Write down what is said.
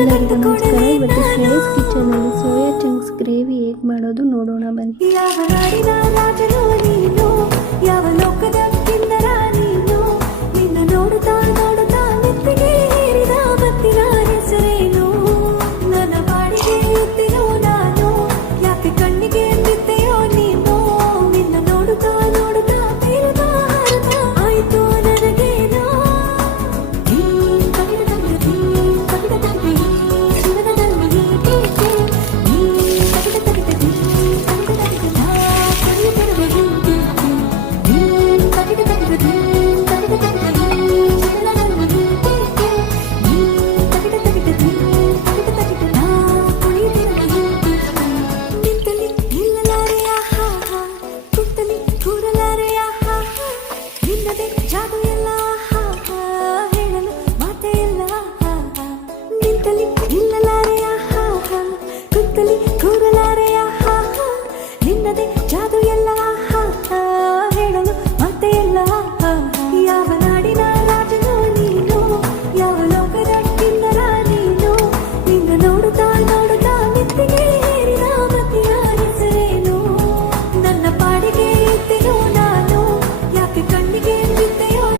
ಎಲ್ಲರಿಗೂ ನಮಸ್ಕಾರ. ಇವತ್ತು ಶ್ರೇಯಸ್ ಕಿಚನಲ್ಲಿ ಸೋಯಾ ಚಂಕ್ಸ್ ಗ್ರೇವಿ ಹೇಗೆ ಮಾಡೋದು ನೋಡೋಣ ಬನ್ನಿ. ಯಾವ ನಾಡಿನ ರಾಜನೋ ನೀನು, ಯಾವ ಲೋಕದ ಕಿನ್ನರ ನೀನು, ನಿನ್ನ ನೋಡುತ್ತಾ ನೋಡುತ್ತಾ ನೆತ್ತಿಗೆ ಏರಿದ ಬತ್ತಿನ ಹೆಸರೇನು, ನನ್ನ ಬಾಡಿಗೆ ಎತ್ತಿನೋ ನಾನು, ಯಾಕೆ ಕಣ್ಣಿಗೆ ಬಿದ್ದೆಯೋ ನೀನು, ನಿನ್ನ ನೋಡುತ್ತಾ ನೋಡುತ್ತಾ ಬೇರುತ್ತ ಹಾರುತ್ತ ಆಯ್ತು ನನಗೇನೋ. ಜಾದು ಎಲ್ಲ ಹೇಳಲು ಮಾತೆ ಇಲ್ಲ, ನಿಂತಲಿ ನಿಲ್ಲಲಾರೆಯ ಕುತ್ತಲಿ ಕೂರಲಾರೆಯ ನಿನ್ನದೇ ಜಾದು